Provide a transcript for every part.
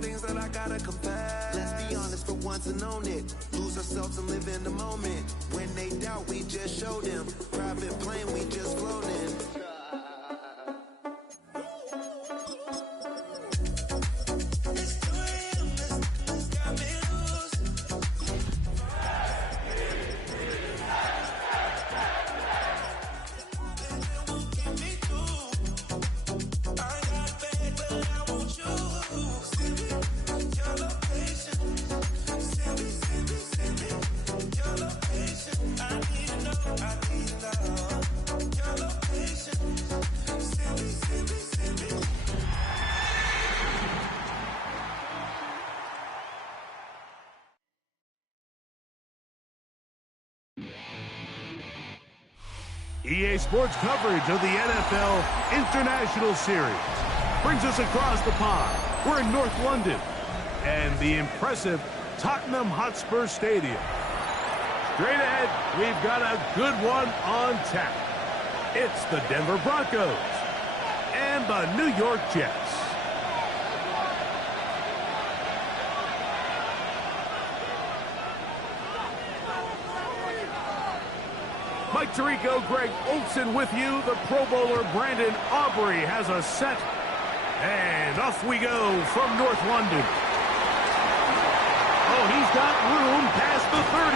things that I gotta confess. Let's be honest for once and own it. Lose ourselves and live in the moment. When they doubt, we just show them. Private plane, we just floating. EA Sports coverage of the NFL International Series brings us across the pond. We're in North London and the impressive Tottenham Hotspur Stadium. Straight ahead, we've got a good one on tap. It's the Denver Broncos and the New York Jets. Mike Tirico, Greg Olsen with you. The Pro Bowler Brandon Aubrey has a set. And off we go from North London. Oh, he's got room past the 30.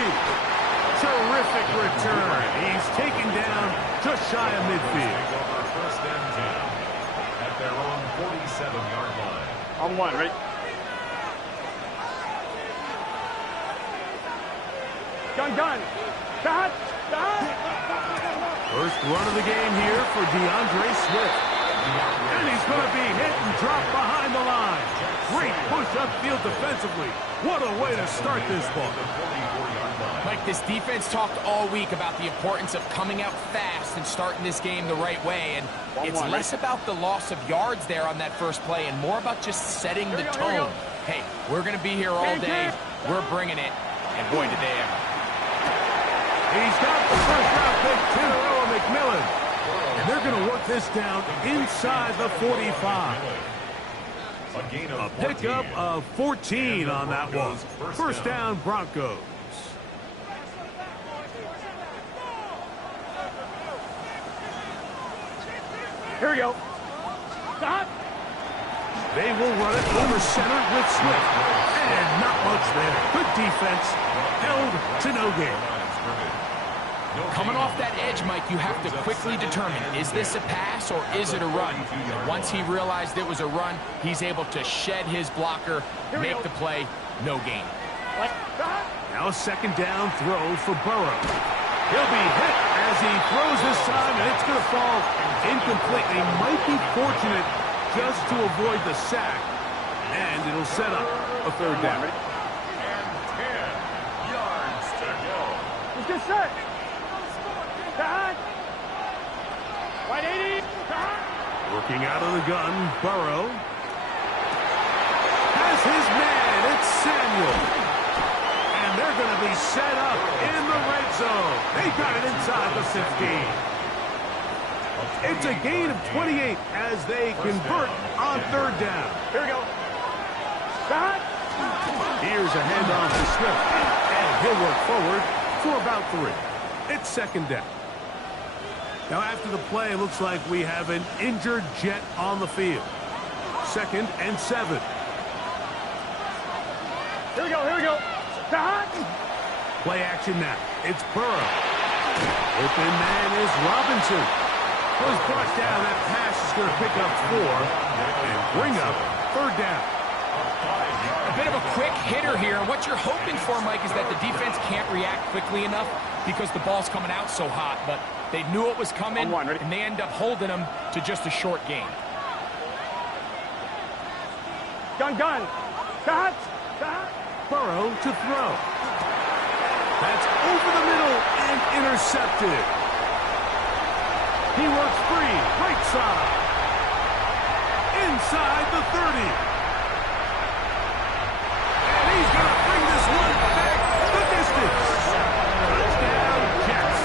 Terrific return. He's taken down just shy of midfield. First and 10 at their own 47-yard line. On one, right? Gun. Dot. First run of the game here for DeAndre Swift. And he's going to be hit and dropped behind the line. Great push upfield defensively. What a way to start this ball. Mike, this defense talked all week about the importance of coming out fast and starting this game the right way. And it's less about the loss of yards there on that first play and more about just setting the tone. Hey, we're going to be here all day. We're bringing it. And boy, did they ever. He's got the first-round pick, Tanoa McMillan. And they're going to work this down inside the 45. A pickup of 14 on that one. First down, Broncos. Here we go. Stop. They will run it over center with Swift. And not much there. Good defense. Held to no gain. Coming off that edge, Mike, you have to quickly determine, is this a pass or is it a run? Once he realized it was a run, he's able to shed his blocker, make the play, no gain. Now a second down throw for Burrow. He'll be hit as he throws this time, and it's going to fall incomplete. They might be fortunate just to avoid the sack, and it'll set up a third down. And 10 yards to go. Let's get set. Dot. 180. Dot. Working out of the gun, Burrow has his man. It's Samuel. And they're going to be set up in the red zone. They got it inside the 15. It's a gain of 28 as they convert on third down. Here we go. Dot. Here's a handoff to Swift. And he'll work forward for about 3. It's second down. Now after the play, it looks like we have an injured Jet on the field. 2nd and 7. Here we go. Dot. Play action now. It's Burrow. Open man is Robinson. Was brought down. That pass is going to pick up 4 and bring up third down. A bit of a quick hitter here. What you're hoping for, Mike, is that the defense can't react quickly enough because the ball's coming out so hot. But they knew it was coming, and they end up holding them to just a short gain. Gun. Dot. Burrow to throw. That's over the middle and intercepted. He works free, right side. Inside the 30. And he's going to bring this one back the distance. Touchdown, Jets.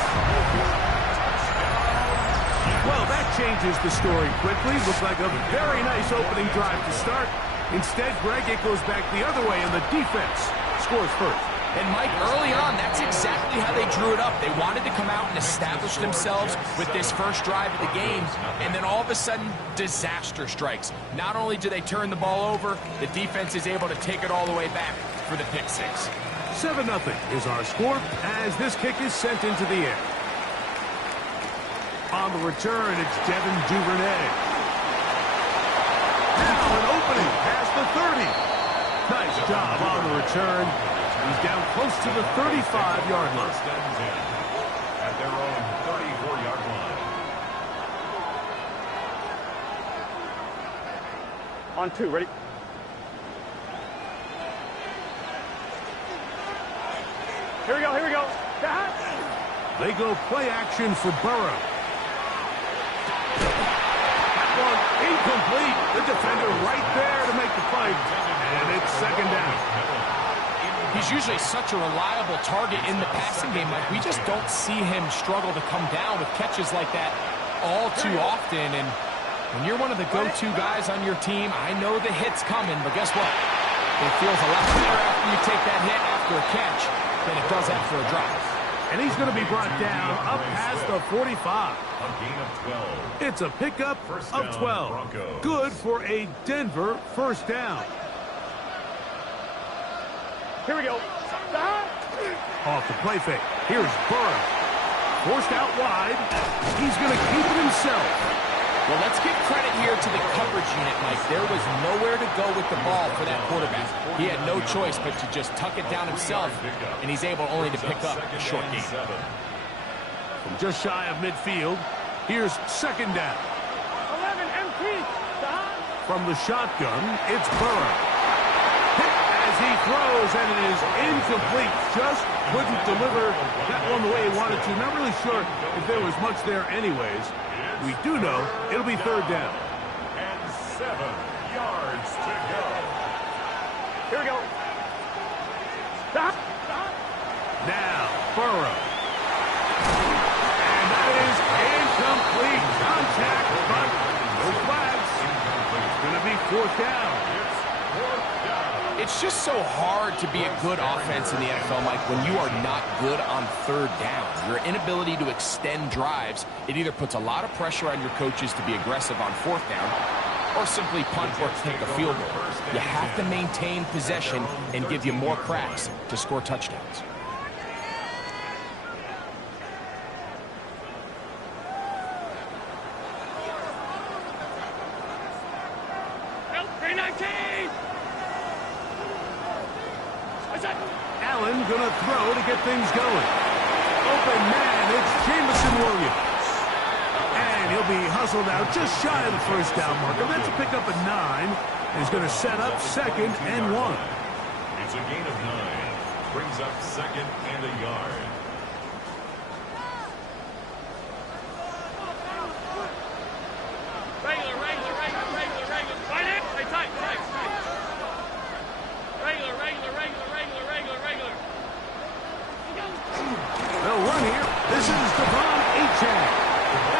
Well, that changes the story quickly. Looks like a very nice opening drive to start. Instead, Greg, it goes back the other way, and the defense scores first. And Mike, early on, that's exactly how they drew it up. They wanted to come out and establish themselves with this first drive of the game, and then all of a sudden, disaster strikes. Not only do they turn the ball over, the defense is able to take it all the way back for the pick six. 7-0 is our score as this kick is sent into the air. On the return, it's Devin Duvernay. Now an opening past the 30. Nice job on the return. He's down close to the 35-yard line. At their own 34-yard line. On 2, ready? Here we go, here we go. They go play action for Burrow. That one incomplete. The defender right there to make the play. And it's second down. He's usually such a reliable target in the passing game. Like, we just don't see him struggle to come down with catches like that all too often. And when you're one of the go-to guys on your team, I know the hit's coming, but guess what? It feels a lot better after you take that hit after a catch than it does after a drop. And he's going to be brought down up past the 45. A gain of 12. It's a pickup of 12. Broncos. Good for a Denver first down. Here we go. Off the play fake. Here's Burrow. Forced out wide. He's going to keep it himself. Well, let's give credit here to the coverage unit, Mike. There was nowhere to go with the ball for that quarterback. He had no choice but to just tuck it down himself, and he's able only to pick up a short gain. From just shy of midfield, here's second down. 11, empty. From the shotgun, it's Burrow. Hit as he throws, and it is incomplete. Just couldn't deliver that one the way he wanted to. Not really sure if there was much there anyways. We do know it'll be third down. And 7 yards to go. Here we go. Now, Burrow. And that is incomplete. Contact, but no flags. It's going to be fourth down. It's just so hard to be a good offense in the NFL, Mike, when you are not good on third down. Your inability to extend drives, it either puts a lot of pressure on your coaches to be aggressive on fourth down or simply punt or take a field goal. You have to maintain possession and give you more cracks to score touchdowns. Allen gonna throw to get things going. Open man, it's Jameson Williams. And he'll be hustled out just shy of the first down marker. That's a pickup of 9. And he's gonna set up second and 1. It's a gain of 9. Brings up second and a yard. Regular. Right in. Hey, tight. Regular. They'll run here. This is Devon Achane.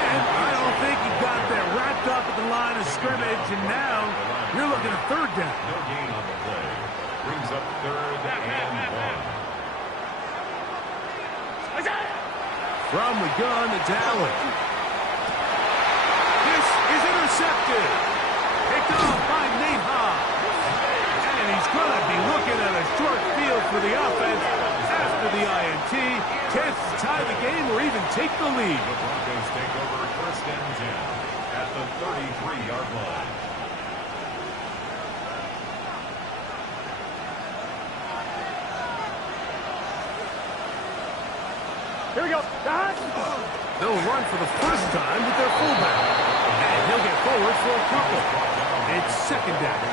And I don't think he got there wrapped up at the line of scrimmage. And now you're looking at third down. No gain on the play. Brings up third and 1. From the gun, it's Allen. This is intercepted. Picked off by Nate Hobbs. And he's going to be looking at a short field for the offense after the INT. Chance to tie the game or even take the lead. The Broncos take over first and 10 at the 33-yard line. Here we go. They'll run for the first time with their fullback. And he'll get forward for a couple. It's second down.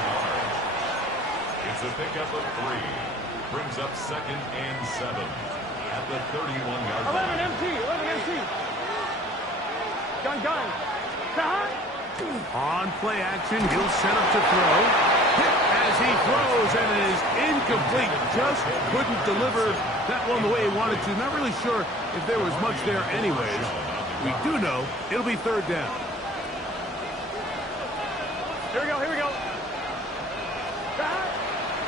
It's a pickup of 3. Brings up second and 7 at the 31-yard line. 11 empty. Gun. On play action, he'll set up to throw. Hit as he throws, and it is incomplete. Just couldn't deliver that one the way he wanted to. Not really sure if there was much there anyways. We do know it'll be third down. Here we go.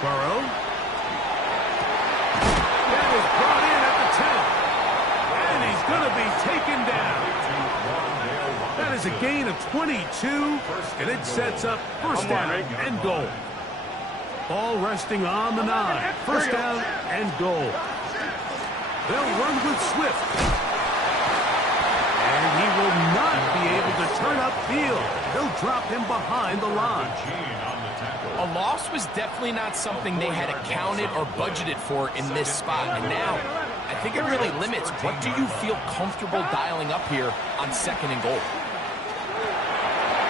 Burrow. That is brought in at the 10. And he's going to be taken down. That is a gain of 22, and it sets up first down and goal. Ball resting on the 9. First down and goal. They'll run with Swift. And he will not be able to turn upfield. They'll drop him behind the line. A loss was definitely not something they had accounted or budgeted for in this spot. And now, I think it really limits what do you feel comfortable dialing up here on second and goal.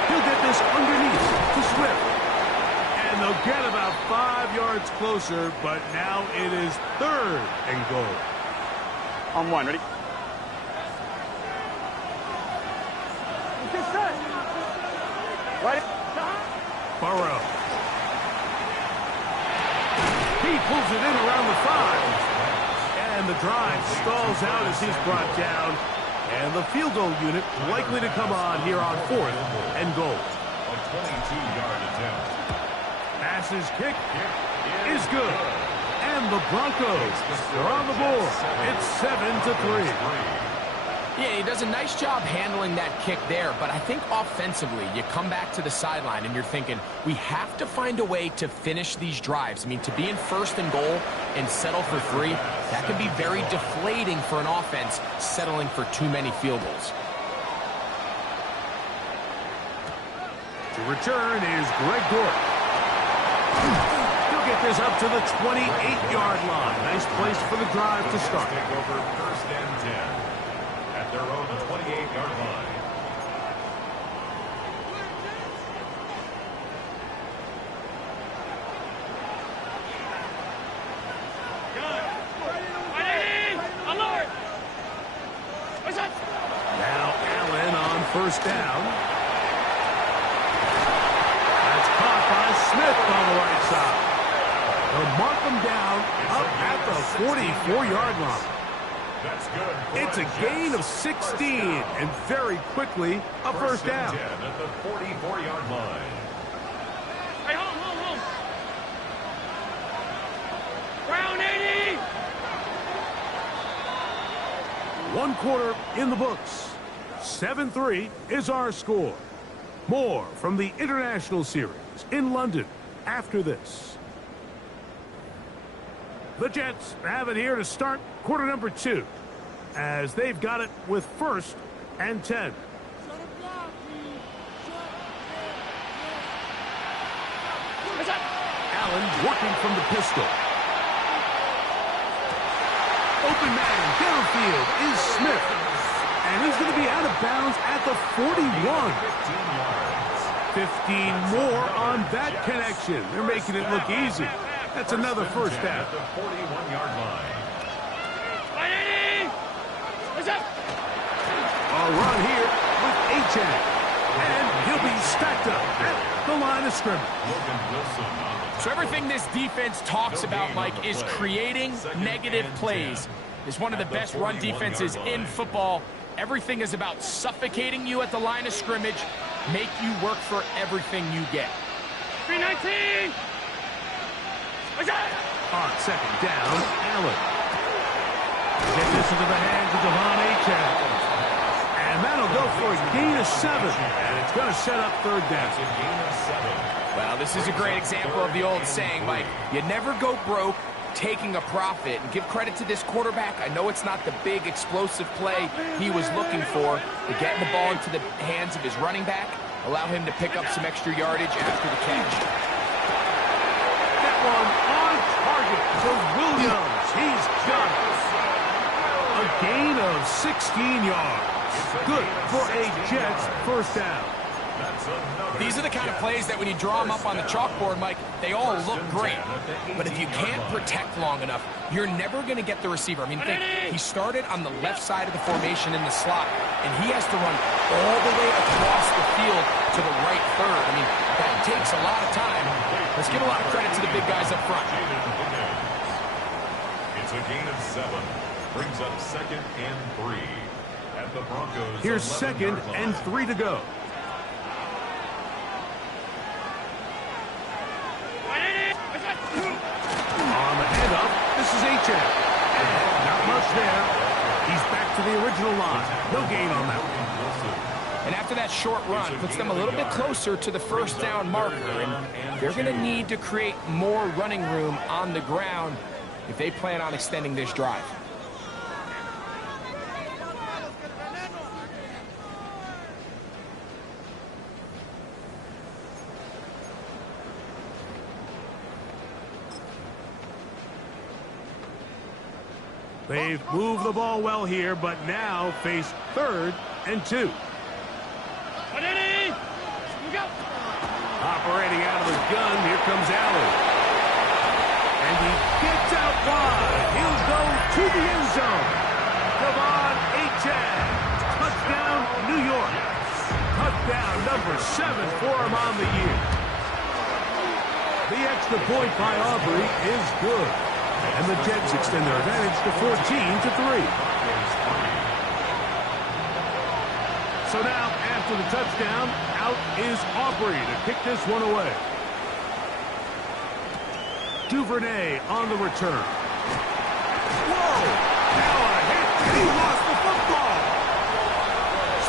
He'll get this underneath to Swift. And they'll get about 5 yards closer, but now it is third and goal. On 1, ready? Right. Burrow. He pulls it in around the 5. And the drive stalls out as he's brought down. And the field goal unit likely to come on here on fourth and goal. A 22-yard attempt. Pass's kick is good. And the Broncos are on the board. It's 7-3. Yeah, he does a nice job handling that kick there, but I think offensively, you come back to the sideline and you're thinking, we have to find a way to finish these drives. I mean, to be in first and goal and settle for 3, that can be very deflating for an offense settling for too many field goals. To return is Greg Dortch. He'll get this up to the 28-yard line. Nice place for the drive to start. Take over first and 10. At their own 28-yard line. Now Allen on first down. That's caught by Smith on the right side. They'll mark them down up at the 44-yard line. That's good. It's a gain of 16, and very quickly, a first down. At the 44-yard line. Hey, home. Round 80. 1 quarter in the books. 7-3 is our score. More from the International Series in London after this. The Jets have it here to start quarter number 2, as they've got it with first and 10. Allen working from the pistol. Open man downfield is Smith. And he's going to be out of bounds at the 41. 15 more on that connection. They're making it look easy. That's another first down. At the 41-yard line. A run here with Achane. And he'll be stacked up at the line of scrimmage. Logan Wilson on the So everything this defense talks about, Mike, is creating negative plays. It's one of the best run defenses in football. Everything is about suffocating you at the line of scrimmage, make you work for everything you get. 319. On second down, Allen. Get this into the hands of Devon Achane. And that'll go for a gain of 7. And it's going to set up third down. Well, this is a great example of the old saying, Mike, you never go broke taking a profit. And give credit to this quarterback. I know it's not the big explosive play he was looking for, but getting the ball into the hands of his running back, allow him to pick up some extra yardage after the catch. That one on target to Williams. He's got it. A gain of 16 yards. Good for a Jets first down. These are the kind of plays that when you draw them up on the chalkboard, Mike, they all look great. But if you can't protect long enough, you're never going to get the receiver. I mean, think, he started on the left side of the formation in the slot, and he has to run all the way across the field to the right third. I mean, that takes a lot of time. Let's give a lot of credit to the big guys up front. It's a gain of 7. Brings up second and 3. At the Broncos. Here's second and 3 to go. the original line. No gain on that one. And after that short run, puts them a little bit closer to the first down marker. And they're going to need to create more running room on the ground if they plan on extending this drive. They've moved the ball well here, but now face 3rd and 2. Operating out of the gun, here comes Allen. And he gets out wide. He'll go to the end zone. Devon Achane. Touchdown, New York. Touchdown number 7 for him on the year. The extra point by Aubrey is good. And the Jets extend their advantage to 14-3. So now, after the touchdown, out is Aubrey to kick this one away. Duvernay on the return. Whoa! Now a hit. He lost the football.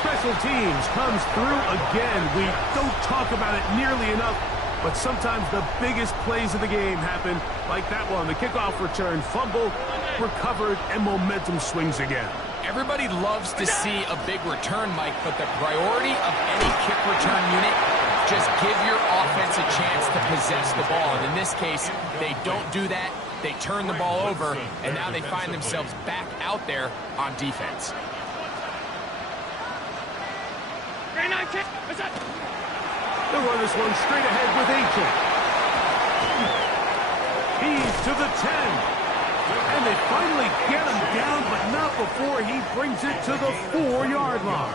Special teams comes through again. We don't talk about it nearly enough, but sometimes the biggest plays of the game happen like that one. The kickoff return, fumble, recovered, and momentum swings again. Everybody loves to see a big return, Mike, but the priority of any kick return unit, just give your offense a chance to possess the ball. And in this case, they don't do that. They turn the ball over, and now they find themselves back out there on defense. They'll run this one straight ahead with Achane. He's to the 10. And they finally get him down, but not before he brings it to the 4-yard line.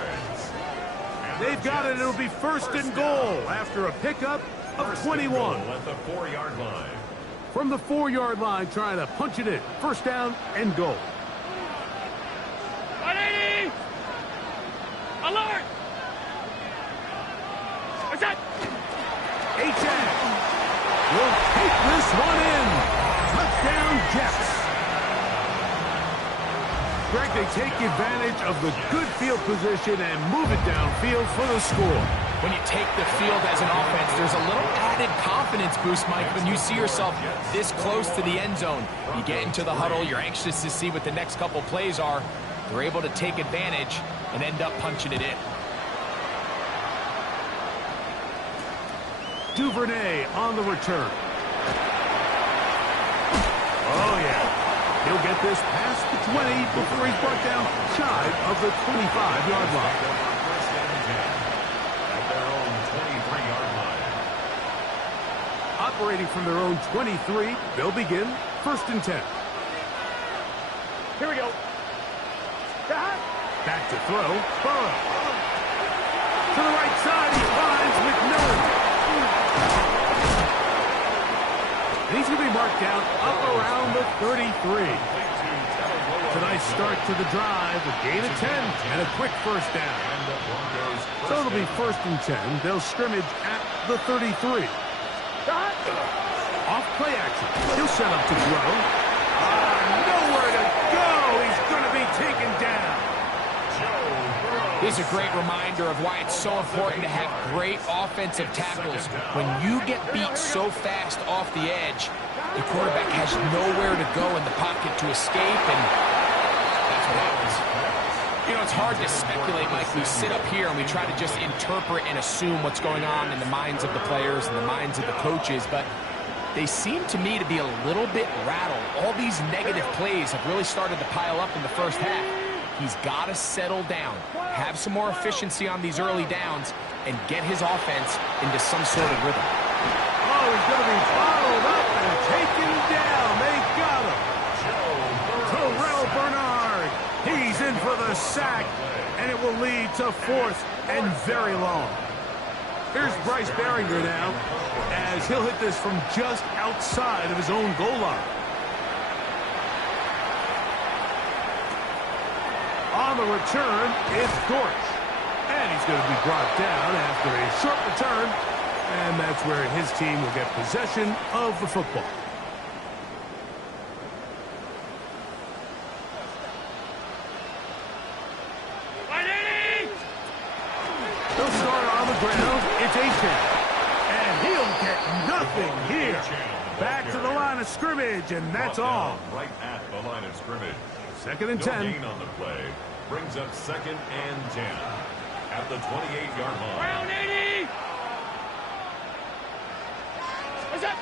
They've got it. It'll be 1st and goal after a pickup of 21. At the 4-yard line. From the 4-yard line, trying to punch it in. 1st down and goal. 180! Alert! What's that? Achane will take this one in. Touchdown, Jets. Greg, they take advantage of the good field position and move it downfield for the score. When you take the field as an offense, there's a little added confidence boost, Mike, when you see yourself this close to the end zone. You get into the huddle, you're anxious to see what the next couple plays are. They're able to take advantage and end up punching it in. Duvernay on the return. Oh, yeah. He'll get this past the 20 before he's brought down shy of the 25-yard line. First and 10 at their own 23-yard line. Operating from their own 23, they'll begin 1st and 10. Here we go. Back to throw. Burrow. To the right side, he finds McMillan. And he's going to be marked down up around the 33. Tonight's start to the drive, a gain of 10 and a quick 1st down. So it'll be 1st and 10. They'll scrimmage at the 33. Off play action. He'll set up to throw. Nowhere to go. He's going to be taken down. This is a great reminder of why it's so important to have great offensive tackles. When you get beat so fast off the edge, the quarterback has nowhere to go in the pocket to escape, and that's what happens. You know, it's hard to speculate, Mike. We sit up here and we try to just interpret and assume what's going on in the minds of the players and the minds of the coaches, but they seem to me to be a little bit rattled. All these negative plays have really started to pile up in the first half. He's got to settle down, have some more efficiency on these early downs, and get his offense into some sort of rhythm. Oh, he's going to be followed up and taken down. They got him. Terrell Bernard. He's in for the sack, and it will lead to 4th and very long. Here's Bryce Baringer now, as he'll hit this from just outside of his own goal line. On the return, it's Dortch. And he's going to be brought down after a short return. And that's where his team will get possession of the football. A-Chain. And he'll get nothing here. Back to the line of scrimmage, and that's all. Right at the line of scrimmage. Second and No 10. gain on the play. Brings up second and 10 at the 28-yard line. Round 80. What's up?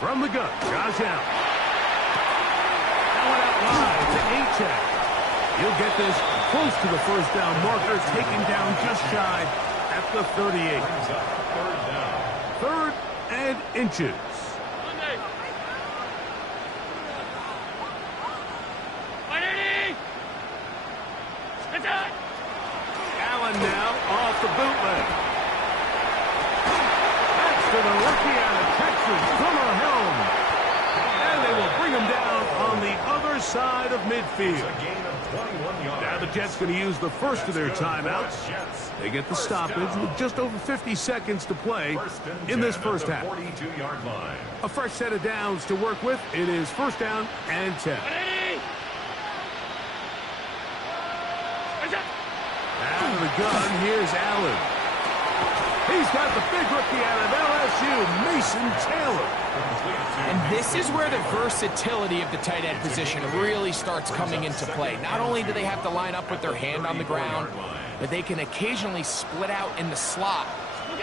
From the gun, Josh Allen. That went out wide to A-Chain. He'll get this close to the first down marker, taken down just shy at the 38. Brings up third down. Third and inches. Monday. 180. It's out. Allen now off the bootleg. That's to the rookie out of Texas, Gunnar Helm. And they will bring him down on the other side of midfield. A gain of 21 yards. Now the Jets going to use the first of their timeouts. They get the stoppage with just over 50 seconds to play in this first half. 42-yard line. A fresh set of downs to work with. It is first down and 10. 180. What's up? Out of the gun, here's Allen. He's got the big rookie out of LSU, Mason Taylor. And this is where the versatility of the tight end position really starts coming into play. Not only do they have to line up with their hand on the ground, but they can occasionally split out in the slot.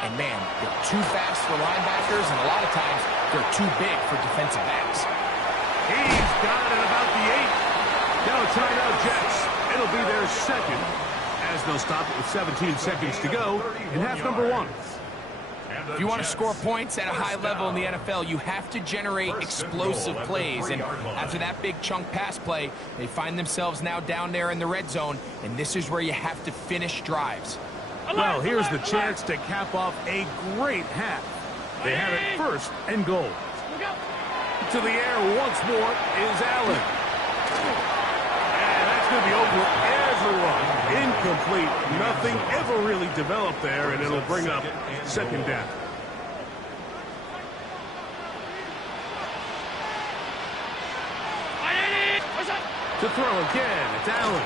And man, they're too fast for linebackers, and a lot of times they're too big for defensive backs. He's got it about the 8. Now timeout Jets. It'll be their second, as they'll stop it with 17 seconds to go in half number 1. If you want to score points at a high level in the NFL, you have to generate explosive plays. And after that big chunk pass play, they find themselves now down there in the red zone, and this is where you have to finish drives. Well, here's the chance to cap off a great half. They have it first and goal. Look out. To the air once more is Allen. And that's going to be over everyone. Incomplete. Nothing ever really developed there, and it'll bring up second down. To throw again, it's Allen.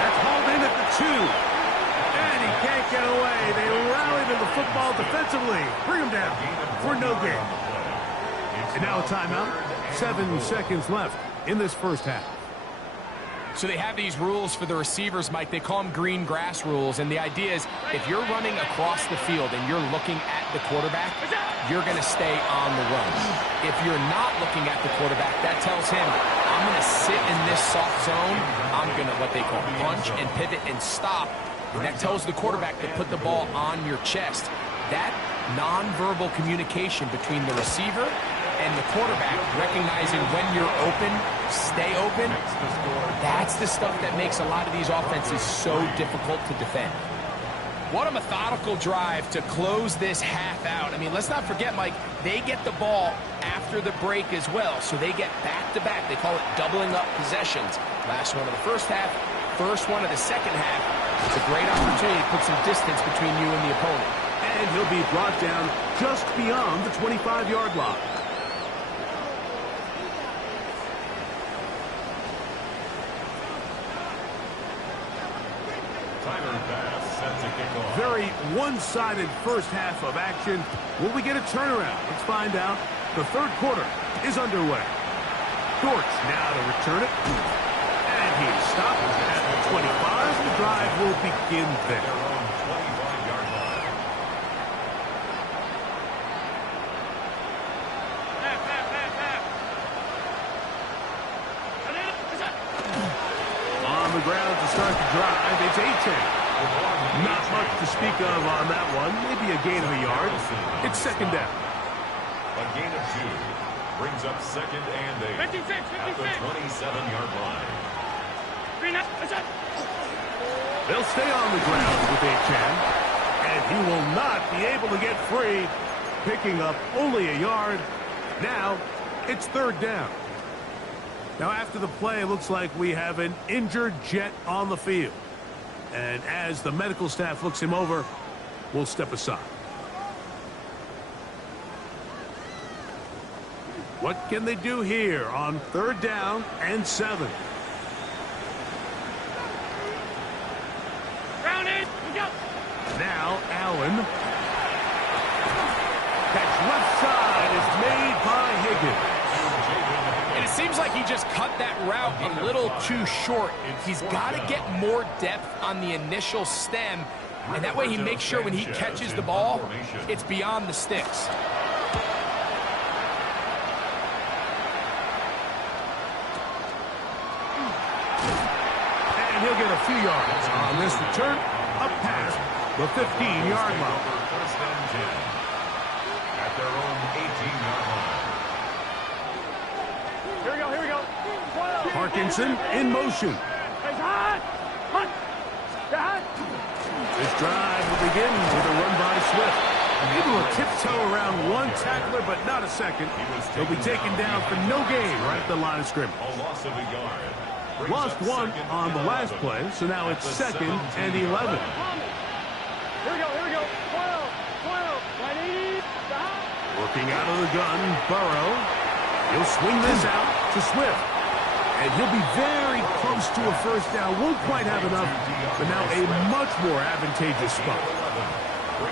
That's hauled in at the 2. And he can't get away. They rallied in the football defensively. Bring him down for no gain. And now a timeout. 7 seconds left in this first half. So they have these rules for the receivers, Mike. They call them green grass rules. And the idea is if you're running across the field and you're looking at the quarterback, you're going to stay on the run. If you're not looking at the quarterback, that tells him, I'm going to sit in this soft zone. I'm going to, what they call, punch and pivot and stop. And that tells the quarterback to put the ball on your chest. That nonverbal communication between the receiver and the quarterback, recognizing when you're open, stay open, that's the stuff that makes a lot of these offenses so difficult to defend. What a methodical drive to close this half out. I mean, let's not forget, Mike, they get the ball after the break as well, so they get back-to-back. They call it doubling up possessions. Last one of the first half, first one of the second half. It's a great opportunity to put some distance between you and the opponent. And he'll be brought down just beyond the 25-yard line. Very one-sided first half of action. Will we get a turnaround? Let's find out. The third quarter is underway. Dortch now to return it. And he stopped at the 25. The drive will begin there. On the ground to start the drive, it's A-Chain. Not much to speak of on that one. Maybe a gain of a yard. It's second down. A gain of 2 brings up second and 8 56. at the 27-yard line. They'll stay on the ground with A-Chain, and he will not be able to get free, picking up only a yard. Now it's third down. Now after the play, it looks like we have an injured Jet on the field. And as the medical staff looks him over, we'll step aside. What can they do here on third down and 7? Round 8. Go. Now Allen. just cut that route a little too short. He's got to get more depth on the initial stem, and that way he makes sure when he catches the ball, it's beyond the sticks. And he'll get a few yards on this return, up past the 15-yard line. First and 10 at their own 18-yard line. Here we go, here we go. Parkinson in motion. It's hot! Hot! They're hot! This drive will begin with a run by Swift. Able to tiptoe around one tackler, but not a second. He'll be taken down for no gain right at the line of scrimmage. A loss of a yard. Brings Lost up one second on the and last 11 play, so now it's at the second and 17 11. Here we go, here we go. 12, 180. Working out of the gun, Burrow. He'll swing this out to Swift. And he'll be very close to a first down. Won't quite have enough, but now a much more advantageous spot.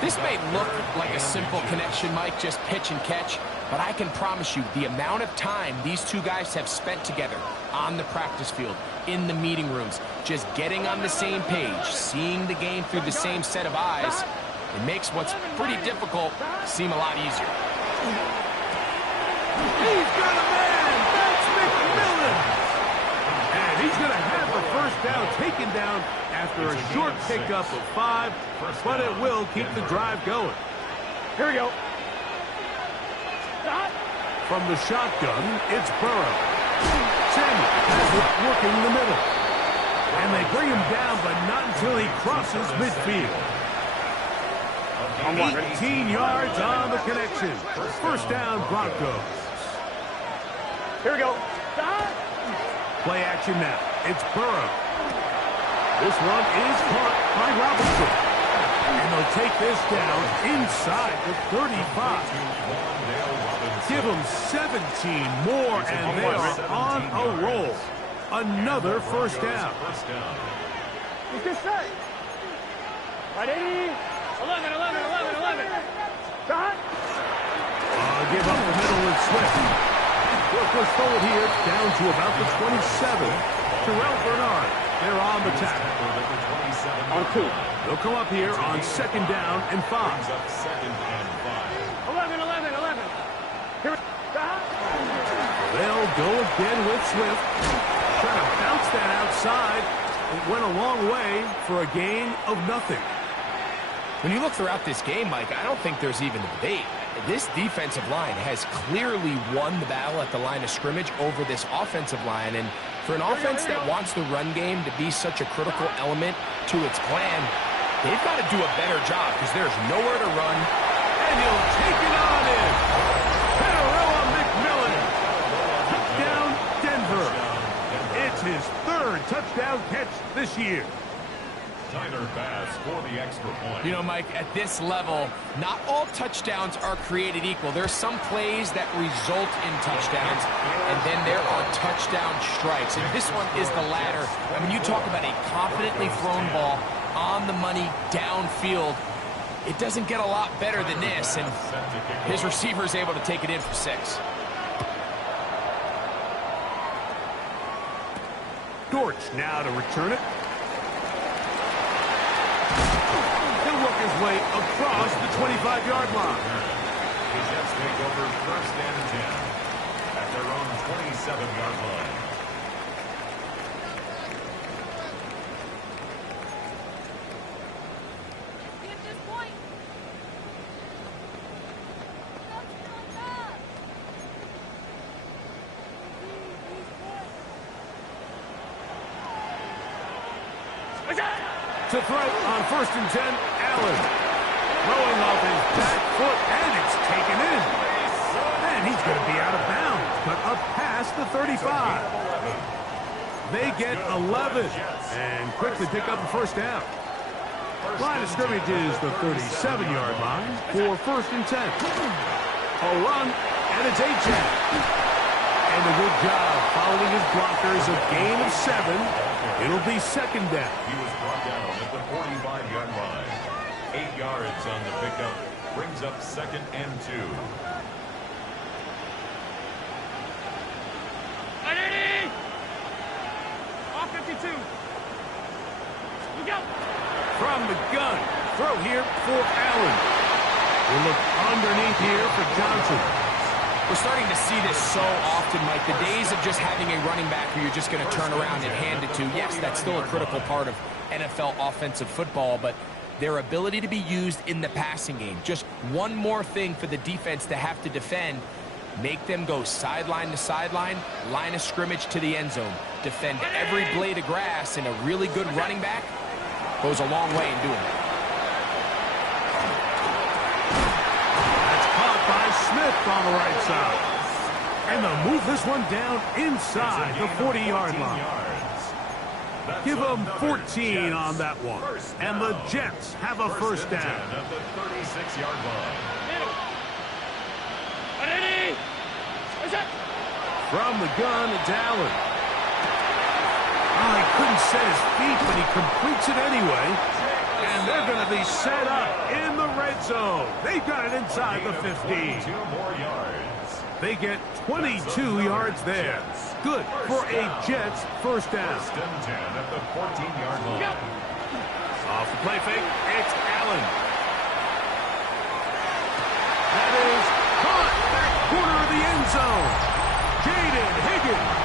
This may look like a simple connection, Mike, just pitch and catch, but I can promise you the amount of time these two guys have spent together on the practice field, in the meeting rooms, just getting on the same page, seeing the game through the same set of eyes, it makes what's pretty difficult seem a lot easier. He's got a man! That's McMillan! And he's going to have the first down taken down after a short pickup of 5, but it will keep the drive going. Here we go. From the shotgun, it's Burrow. Samuel has it working the middle. And they bring him down, but not until he crosses midfield. 18 yards on the connection. First down, Broncos. Here we go. Play action now. It's Burrow. This one is caught by Robinson. And they'll take this down inside the 35. Give them 17 more, and they are on a roll. Another first down. Who's this say? 180. 11, 11, 11, 11. Shot. Give up the middle with Swift. They'll push forward here, down to about the 27. Terrell Bernard, they're on the tackle. On 2. They'll come up here on second down and 5. 11, 11, 11. Here. Shot. They'll go again with Swift. Trying to bounce that outside. It went a long way for a gain of nothing. When you look throughout this game, Mike, I don't think there's even a debate. This defensive line has clearly won the battle at the line of scrimmage over this offensive line. And for an offense that wants the run game to be such a critical element to its plan, they've got to do a better job because there's nowhere to run. And he'll take it on in. Penarella McMillan. Touchdown, Denver. It's his 3rd touchdown catch this year. Tyler Bass for the extra point. You know, Mike, at this level, not all touchdowns are created equal. There's some plays that result in touchdowns, and then there are touchdown strikes. And this one is the latter. I mean, you talk about a confidently thrown ball on the money downfield. It doesn't get a lot better than this, and his receiver is able to take it in for 6. Dortch now to return it. He'll work his way across the 25-yard line. The Jets take over first and 10 at their own 27-yard line. To throw on first and 10, Allen. Throwing off his back foot, and it's taken in. And he's going to be out of bounds, but up past the 35. They get 11 and quickly pick up the first down. Line of scrimmage is the 37-yard line for first and 10. A run, and it's Achane. And a good job following his blockers, a gain of 7. It'll be second down. He was brought down at the 45-yard line. 8 yards on the pickup. Brings up second and 2. 180. throw here for Allen. We'll look underneath here for Johnson. We're starting to see this so often, Mike. The days of just having a running back who you're just going to turn around and hand it to, yes, that's still a critical part of NFL offensive football, but their ability to be used in the passing game. Just one more thing for the defense to have to defend. Make them go sideline to sideline, line of scrimmage to the end zone. Defend every blade of grass, and a really good running back goes a long way in doing it. That's caught by Smith on the right side. And they'll move this one down inside the 40-yard line. Give them 14 on that one. And the Jets have a first down. At the 36-yard line. From the gun, it's Allen. Oh, he couldn't set his feet, but he completes it anyway. And they're going to be set up in the red zone. They've got it inside the 15. 2 more yards. They get 22 yards there. Good for a Jets first down. First and 10 at the 14-yard line. Off the play fake, it's Allen. That is caught back corner of the end zone. Jaden Higgins.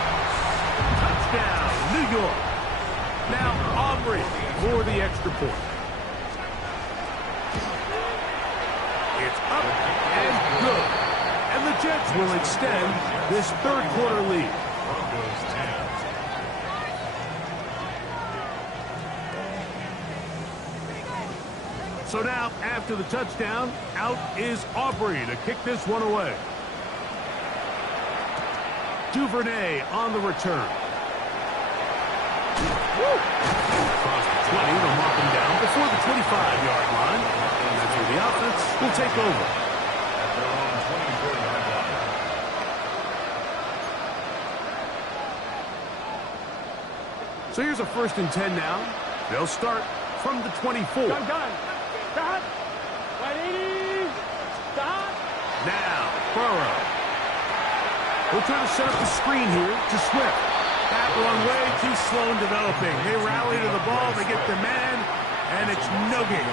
Touchdown, New York. Now Aubrey for the extra point. It's up and good. And the Jets will extend this third quarter lead. Broncos 10. So now, after the touchdown, out is Aubrey to kick this one away. Duvernay on the return. Across the 20, they'll mark him down before the 25-yard line. And that's where the offense will take over. At their own 24-yard line. So here's a first and 10 now. They'll start from the 24. Gun. Stop. 180. Stop. Now, Burrow. We'll try to set up the screen here to Swift. That one way too slow in developing. They rally to the ball, they get the man, and it's no gain.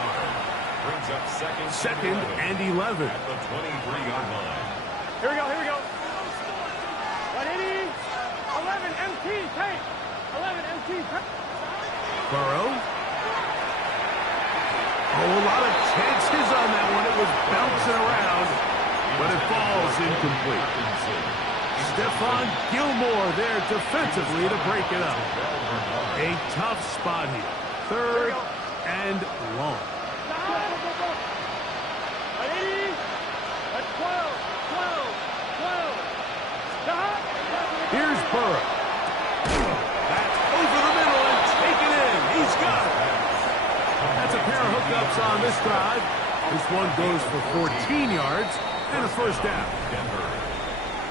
Brings up Second and 11. At the 23-yard line. Here we go. 180. 11 MT. Take. 11 MT. Burrow. Oh, a lot of chances on that one. It was bouncing around, but it falls incomplete. Stephon Gilmore there defensively to break it up. A tough spot here. Third and long. 180. That's 12. Here's Burrow. That's over the middle and taken in. He's got it. That's a pair of hookups on this drive. This one goes for 14 yards and a first down.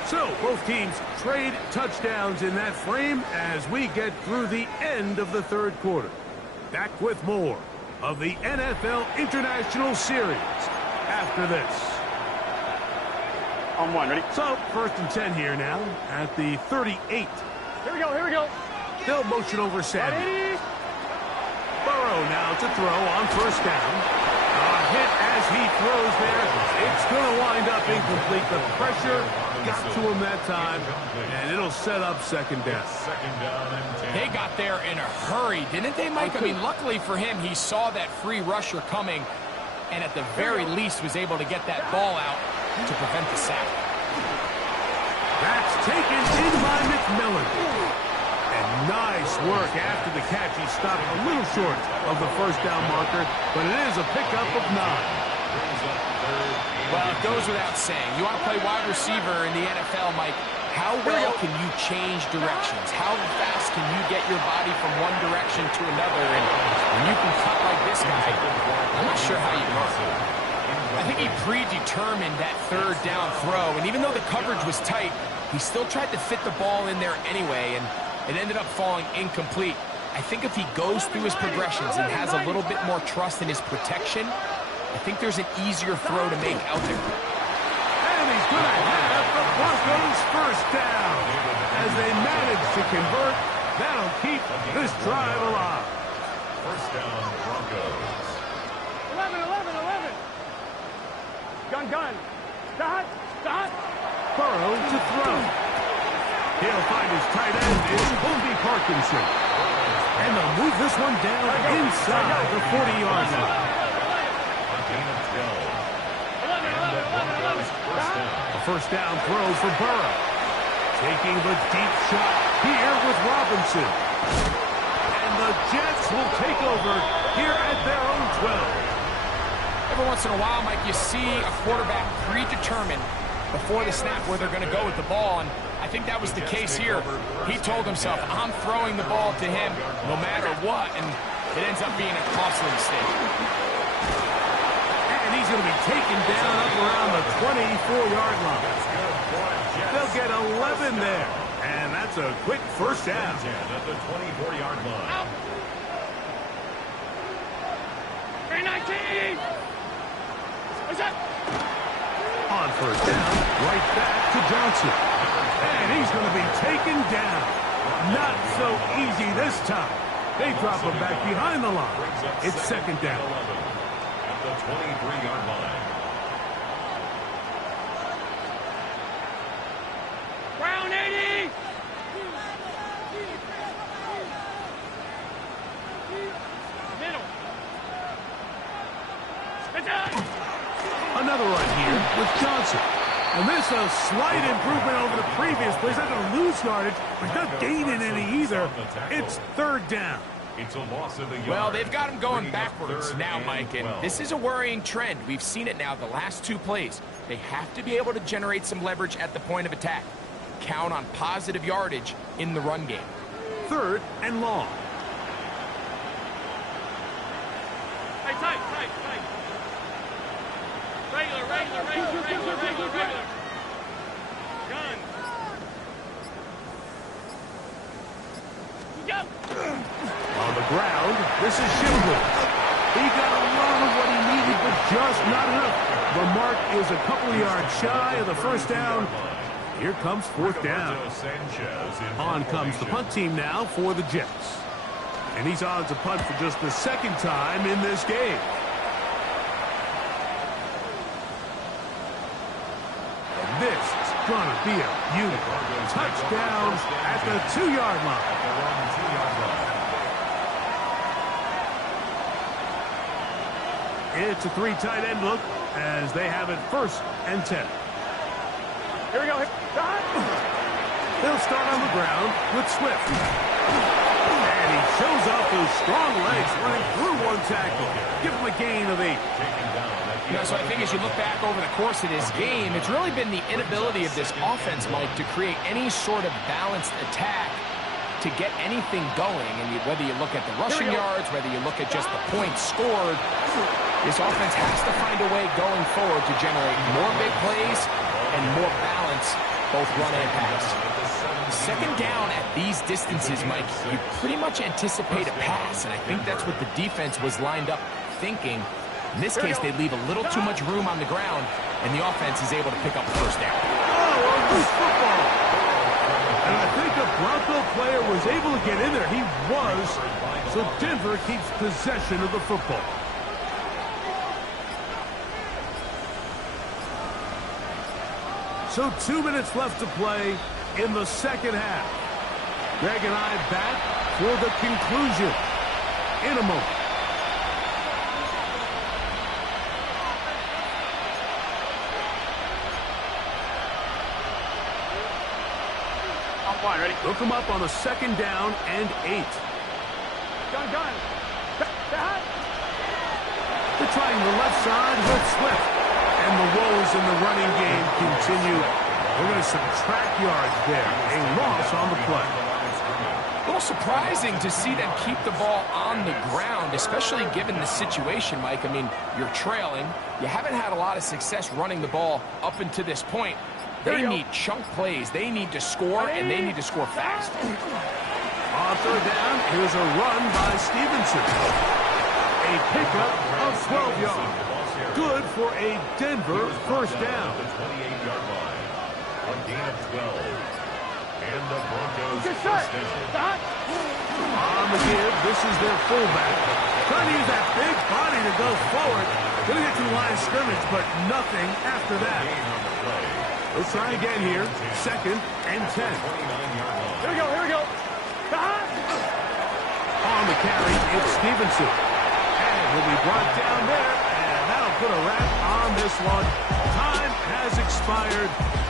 So both teams trade touchdowns in that frame as we get through the end of the third quarter. Back with more of the NFL International Series after this. On one, ready? So first and 10 here now at the 38. Here we go. They'll motion over Sammy. 180. Burrow now to throw on first down. A hit as he throws there. It's going to wind up incomplete. The pressure got to him that time, and it'll set up second down. Second down and 10. They got there in a hurry, didn't they, Mike? I mean, luckily for him, he saw that free rusher coming, and at the very least was able to get that ball out to prevent the sack. That's taken in by McMillan. And nice work after the catch. He stopped a little short of the first down marker, but it is a pickup of 9. Well, it goes without saying. You want to play wide receiver in the NFL, Mike, how well can you change directions? How fast can you get your body from one direction to another? And when you can cut like this guy, I'm not sure how you mark it. I think he predetermined that third down throw, and even though the coverage was tight, he still tried to fit the ball in there anyway, and it ended up falling incomplete. I think if he goes through his progressions and has a little bit more trust in his protection, I think there's an easier throw to make out there. And he's going to have the Broncos first down. As they manage to convert, that'll keep this drive alive. First down, Broncos. 11, 11, 11. Gun. Dot. Burrow to throw. He'll find his tight end is Colby Parkinson. And they'll move this one down inside the 40-yard line. A gain of 12. And the Broncos first down. A first down throw for Burrow. Taking the deep shot here with Robinson. And the Jets will take over here at their own 12. Every once in a while, Mike, you see a quarterback predetermined before the snap where they're going to go with the ball, and I think that was the case here. He told himself, I'm throwing the ball to him no matter what, and it ends up being a costly mistake. And he's going to be taken down up around the 24-yard line. They'll get 11 there, and that's a quick first down. At the 24-yard line. 319. What's up? On first down, right back to Johnson. And he's going to be taken down. Not so easy this time. They drop him back behind the line. It's second down. At the 23-yard line. Brown 80. Middle. Another run here with Johnson. And this a slight improvement over the previous plays. Not going to lose yardage, but not gaining any either. It's third down. It's a loss of the yard. Well, they've got him going Bringing up backwards third now, and Mike, and 12. this is a worrying trend. We've seen it now the last two plays. They have to be able to generate some leverage at the point of attack. Count on positive yardage in the run game. Third and long. Tight. Regular. Gun. Go. On the ground, this is Schindler. He got a lot of what he needed, but just not enough. The mark is a couple of yards shy of the first down. Here comes fourth down. On comes the punt team now for the Jets. And he's on to punt for just the second time in this game. And this is going to be a beauty. Touchdown at the 2-yard line. It's a 3 tight end look as they have it first and 10. Here we go. They'll start on the ground with Swift. And he shows off those strong legs running through one tackle. Give him a gain of 8. So I think as you look back over the course of this game, it's really been the inability of this offense, Mike, to create any sort of balanced attack to get anything going. And whether you look at the rushing yards, whether you look at just the points scored, this offense has to find a way going forward to generate more big plays and more balance, both run and pass. Second down at these distances, Mike, you pretty much anticipate a pass, and I think that's what the defense was lined up thinking. In this case, they leave a little too much room on the ground, and the offense is able to pick up the first down. Oh, a loose football. And I think a Bronco player was able to get in there. He was. So Denver keeps possession of the football. So 2 minutes left to play in the second half. Greg and I back for the conclusion in a moment. Ready? Look him up on a second down and 8. Gun. They're trying the left side with Swift. And the woes in the running game continue. We're going to subtract yards there. A loss on the play. A little surprising to see them keep the ball on the ground, especially given the situation, Mike. I mean, you're trailing. You haven't had a lot of success running the ball up until this point. They need chunk plays. They need to score, and they need to score fast. On third down, here's a run by Stevenson. A pickup of 12 yards. Good for a Denver first down. The 28-yard line. A gain of 12. And the Broncos Good shot. possession. On the give, this is their fullback. Trying to use that big body to go forward. Going to get to the line of scrimmage, but nothing after that. Let's try again here. 2nd and 10. Here we go, here we go. On the carry, it's Stevenson. And he'll be brought down there, and that'll put a wrap on this one. Time has expired.